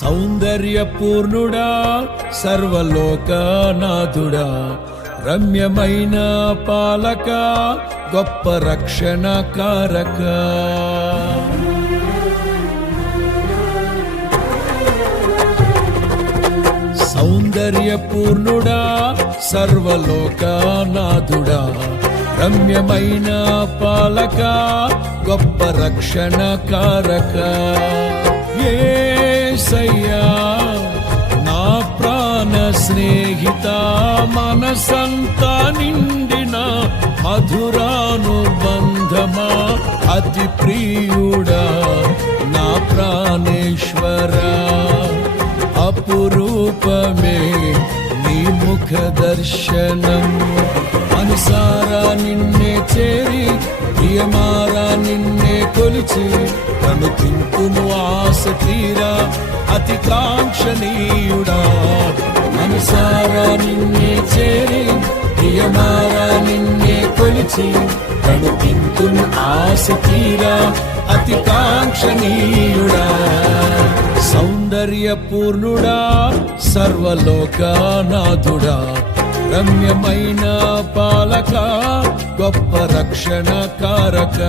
సౌందర్యపూర్ణుడా సర్వలోకనాథుడా, రమ్యమైన పాలక, గొప్ప రక్షణ కారక. సౌందర్యపూర్ణుడా సర్వలోకనాథుడా, రమ్యమైన పాలక, గొప్ప రక్షణ కారక. యేసయ్యా నా ప్రాణ స్నేహిత, మనసంతా నిండిన మధురానుబంధమా, అతి ప్రియుడా నా ప్రాణేశ్వరా, అపురూపమే నీ ముఖ దర్శనం. మనసారా నిన్నే చేరి, ప్రియమారా నిన్నే కొలిచి, తను తింటును ఆశ తీరా అతి కాంక్షణీయుడా. మనసారా నిన్నే చేరి, ప్రియమారా నిన్నే కొలిచి, తను తింటును ఆశ తీరా అతి కాంక్షణీయుడా. సౌందర్యపూర్ణుడా సర్వలోకనాథుడా, రమ్యమైన పాలక, గొప్ప రక్షణ కారక.